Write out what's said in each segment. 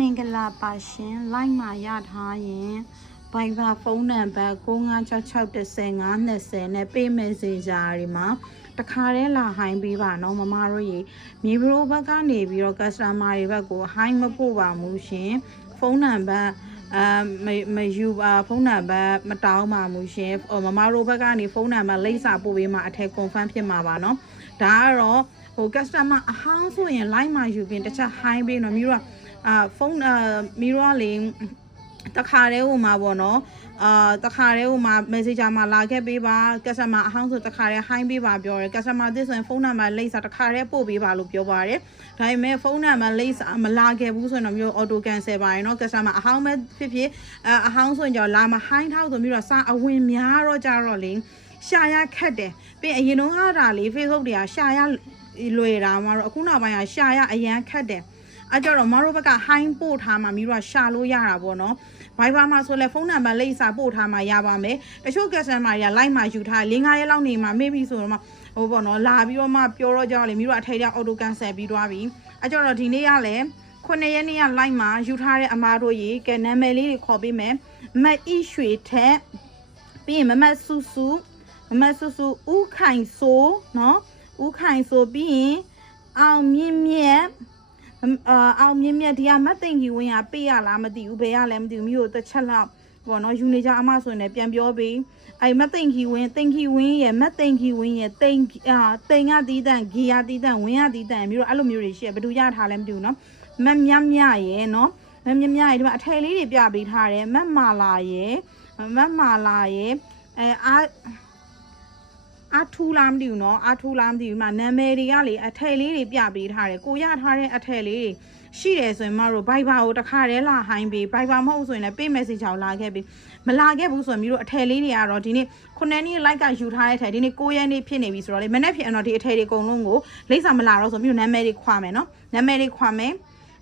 မင်္ဂလာပါရှင်လိုက်မှာရထားရင်ဘိုင်ဘာဖုန်းနံပါတ်95661020နဲ့ပေး Messenger တွေမှာတခါတည်းလာဟိုင်းပေးပါနော်မမတို့ရေမြေဘရိုဘက်ကနေပြီးတော့ customer တွေဘက်ကိုဟိုင်းမပို့ပါဘူးရှင်ဖုန်းနံပါတ်မယူပါဖုန်းနံပါတ်မတောင်းပါဘူးရှင်မမတို့ဘက်ကနေဖုန်းနံပါတ်လိပ်စာပို့ပေးမှအထက် confirm ဖြစ်မှာပါနော်ဒါကတော့ဟို customer အဟောင်းဆိုရင် line မှာယူပြီးတခြား high ပေးနော်မျိုးကဖုန်းမီရောလေးတခါတည်းဟိုမှာပေါ့နော်တခါတည်းဟိုမှာ messenger မှာလာခဲ့ပေးပါ customer အဟောင်းဆိုတခါတည်း high ပေးပါပြောတယ် customer သစ်ဆိုရင်ဖုန်းနံပါတ်လိပ်စာတခါတည်းပို့ပေးပါလို့ပြောပါတယ်ဒါပေမဲ့ဖုန်းနံပါတ်လိပ်စာမလာခဲ့ဘူးဆိုတော့မျိုး auto cancel ပါရင်နော် customer အဟောင်းပဲဖြစ်ဖြစ်အဟောင်းဆိုရင်ကြောလာမ high ထောက်ဆိုမျိုးတော့စာအဝင်များတော့ကြတော့လေရှာရခက်တယ်ပြီးအရင်တော့ဟာတာလေ Facebook တွေကရှာရလွယ်တာမှာတော့အခုနောက်ပိုင်းကရှာရအရန်ခက်တယ်အဲ့ကြတော့မတို့ဘက်က high ပို့ထားမှမိတို့ကရှာလို့ရတာပေါ့နော် Viber မှာဆိုလဲဖုန်းနံပါတ်လိပ်စာပို့ထားမှရပါမယ်တချို့ customer တွေက like မှာယူထား4-5ရက်လောက်နေမှမေ့ပြီဆိုတော့မှဟိုပေါ့နော်လာပြီးတော့မှပြောတော့ကြတော့လေမိတို့အထိုက်တဲ့ auto cancel ပြီးသွားပြီအဲ့ကြတော့ဒီနေ့ကလည်း9ရက်နေ့က like မှာယူထားတဲ့အမားတို့ရေကဲနာမည်လေးတွေခေါ်ပေးမယ်မတ်ဤရွှေထက်ပြီးရင်မမတ်စုစုဦးခိုင်ဆိုးနော်ဦးခိုင်ဆိုပြီးရင်အောင်မြင့်မြတ်အောင်မြင့်မြတ်ဒီကမတ်သိန်ကြီးဝင်ရပေးရလားမသိဘူးဘယ်ရလဲမသိဘူးမြို့တစ်ချက်လောက်ပေါ့နော်ယူနေကြအမဆိုရင်လည်းပြန်ပြောပြီးအဲ့မတ်သိန်ကြီးဝင်ရဲ့မတ်သိန်ကြီးဝင်ရဲ့တိန်ကတီးတန်ဂီယာတီးတန်ဝင်ရတီးတန်မြို့အဲ့လိုမျိုးတွေရှိရဘယ်သူရထားလဲမသိဘူးနော်မတ်မြရဲ့နော်မတ်မြရဲ့ဒီမှာအထည်လေးတွေပြပေးထားတယ်မတ်မာလာရဲ့အထူးလားမသိဘူးเนาะအထူးလားမသိဘူးမှာနာမည်တွေကလေအထည်လေးတွေပြပေးထားတယ်ကိုရထားတဲ့အထည်လေးတွေရှိတယ်ဆိုရင်မတို့ Viber ကိုတခါတည်းလာဟိုင်းပေး Viber မဟုတ်ဆိုရင်လည်းပေး message ကိုလာခဲ့ပေးမလာခဲ့ဘူးဆိုရင်မျိုးတို့အထည်လေးတွေကတော့ဒီနေ့9ရက်နေ့ like ကယူထားတဲ့အထည်ဒီနေ့9ရက်နေ့ဖြစ်နေပြီဆိုတော့လေမနေ့ဖြစ်တော့ဒီအထည်တွေအကုန်လုံးကိုလိပ်စာမလာတော့ဆိုမျိုးနာမည်တွေခွာမယ်เนาะနာမည်တွေခွာမယ်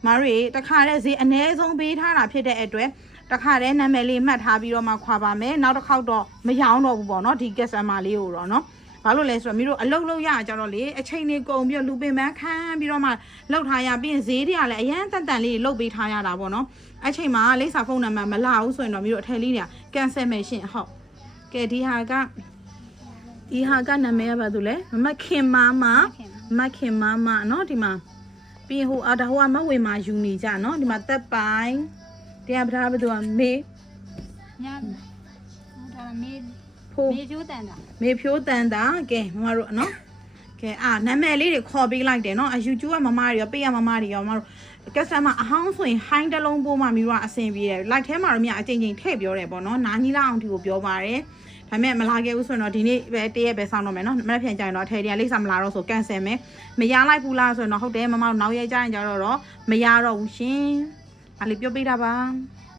မတို့တခါတည်းဈေးအနည်းဆုံးပေးထားတာဖြစ်တဲ့အတွက်တခါတည်းနာမည်လေးမှတ်ထားပြီးတော့မှခွာပါမယ်နောက်တစ်ခေါက်တော့မရောင်းတော့ဘူးပေါ့เนาะဒီ customer လေးကိုတော့เนาะဘာလို့လဲဆိုတော့မိတို့အလုပ်လုပ်ရကြတော့လေအချိန်လေးကုန်ပြီးလူပင်ပန်းခန်းပြီးတော့မှလောက်ထားရပြီးရင်ဈေးတွေကလည်းအရန်တန်လေးလုတ်ပေးထားရတာပေါ့နော်အဲ့ချိန်မှာလိပ်စာဖုန်းနံပါတ်မလာဘူးဆိုရင်တော့မိတို့အထည်လေးတွေက cancel မယ်ရှင်ဟုတ်ကဲဒီဟာကနာမည်ကဘာလို့လဲမခင်မမเนาะဒီမှာပြီးဟိုဒါဟိုကမဝေမာယူနေကြเนาะဒီမှာတက်ပိုင်းတရားပဓာဘသူကမေညာဒါမေဖြိုးတန်တာကဲမမတို့နော်ကဲနာမည်လေးတွေခေါ်ပေးလိုက်တယ်နော်အယူကျူးကမမတွေရောပေးရမမတွေရောမတို့ကက်စတမာအဟောင်းဆိုရင်ဟိုင်းတလုံးပိုးမှမိတို့ကအဆင်ပြေတယ်လိုက်ထဲမှာတော့မြအချိန်ချင်းထည့်ပြောတယ်ပေါ့နော်နာကြီးလောက်အောင်ဒီကိုပြောပါတယ်ဒါပေမဲ့မလာခဲ့ဘူးဆိုရင်တော့ဒီနေ့ပဲတရက်ပဲစောင့်တော့မယ်နော်မနေ့ပြန်ကြရင်တော့အထည်တွေကလိပ်စာမလာတော့ဆိုကန်ဆယ်မယ်မရလိုက်ဘူးလားဆိုရင်တော့ဟုတ်တယ်မမတို့နောက်ရက်ကြရင်ကြတော့မရတော့ဘူးရှင်ဒါလေးပြောပေးတာပါ